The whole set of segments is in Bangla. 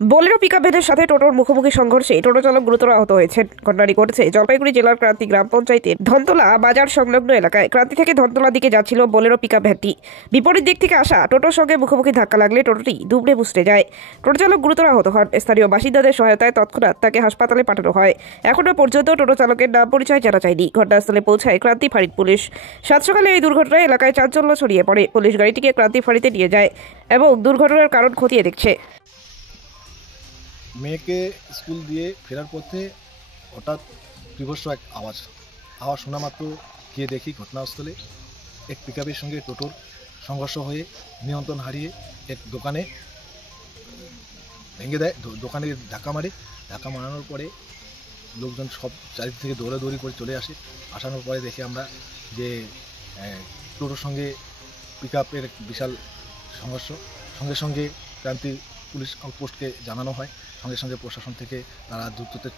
বোলেরো পিকআপ ভ্যানের সাথে টোটোর মুখোমুখি সংঘর্ষে টোটো চালক গুরুতর আহত হয়েছেন। ঘটনাটি ঘটেছে জলপাইগুড়ি জেলার ক্রান্তি গ্রাম পঞ্চায়েতের ধনতলা বাজার সংলগ্ন এলাকায়। ক্রান্তি থেকে ধনতলার দিকে যাচ্ছিল বোলেরো পিকআপ ভ্যানটি। বিপরীত দিক থেকে আসা টোটোর সঙ্গে মুখোমুখি ধাক্কা লাগলে টোটোটি দুমড়ে মুচড়ে যায়। টোটো চালক গুরুতর আহত হন। স্থানীয় বাসিন্দাদের সহায়তায় তৎক্ষণাৎ তাকে হাসপাতালে পাঠানো হয়। এখনো পর্যন্ত টোটো চালকের নাম পরিচয় জানা যায়নি। ঘটনাস্থলে পৌঁছায় ক্রান্তি ফাঁড়ির পুলিশ। সাত সকালে এই দুর্ঘটনায় এলাকায় চাঞ্চল্য ছড়িয়ে পড়ে। পুলিশ গাড়িটিকে ক্রান্তি ফাঁড়িতে নিয়ে যায় এবং দুর্ঘটনার কারণ খতিয়ে দেখছে। মেয়েকে স্কুল দিয়ে ফেরার পথে হঠাৎ বিভৎস এক আওয়াজ শোনা মাত্র গিয়ে দেখি ঘটনাস্থলে এক পিকআপের সঙ্গে টোটোর সংঘর্ষ হয়ে নিয়ন্ত্রণ হারিয়ে এক দোকানে ভেঙে দেয়। দোকানে ধাক্কা মারানোর পরে লোকজন সব চারিদিক থেকে দৌড়াদৌড়ি করে চলে আসানোর পরে দেখে আমরা যে টোটোর সঙ্গে পিকআপের বিশাল সংঘর্ষ। সঙ্গে ক্রান্তি পুলিশ আউটপোস্টকে জানানো হয়। সঙ্গে প্রশাসন থেকে তারা দ্রুততে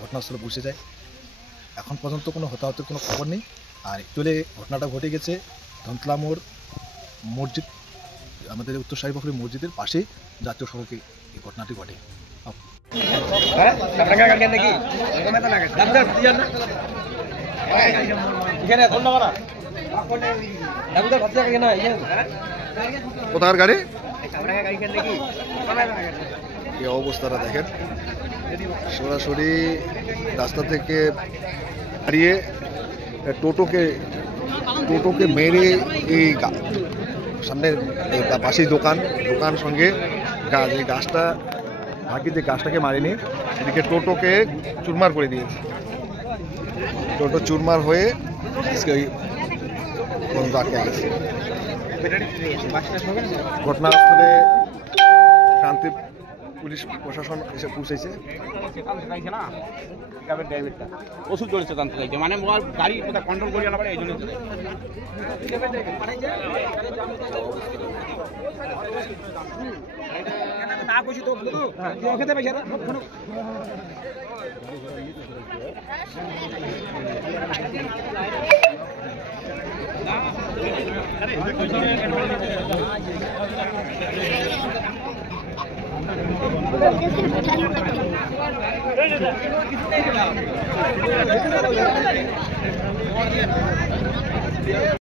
ঘটনাস্থলে পৌঁছে যায়। এখন পর্যন্ত কোনো হতাহতের কোনো খবর নেই। আর একচুয়ালি ঘটনাটা ঘটে গেছে ধনতলা মোড় মসজিদ, আমাদের উত্তর সাহিবপুরি মসজিদের পাশেই জাতীয় সড়কে এই ঘটনাটি ঘটে। কোথাকার গাড়ি এই অবস্থাটা দেখেন, সরাসরি রাস্তা থেকে দাঁড়িয়ে টোটোকে মেরে এই সামনের পাশেই দোকান সঙ্গে গাছ, এই গাছটা বাকিতে গাছটাকে মারেনি, এদিকে টোটোকে চুরমার করে দিয়েছে। টোটো চুরমার হয়ে আটকে গেছে। ঘটনাস্থলে ক্রান্তি পুলিশ প্রশাসন এসে পৌঁছেছে। ওষুধ চলেছে মানে গাড়ি কন্ট্রোল করি না পারে এই জন্য খেতে পাইছে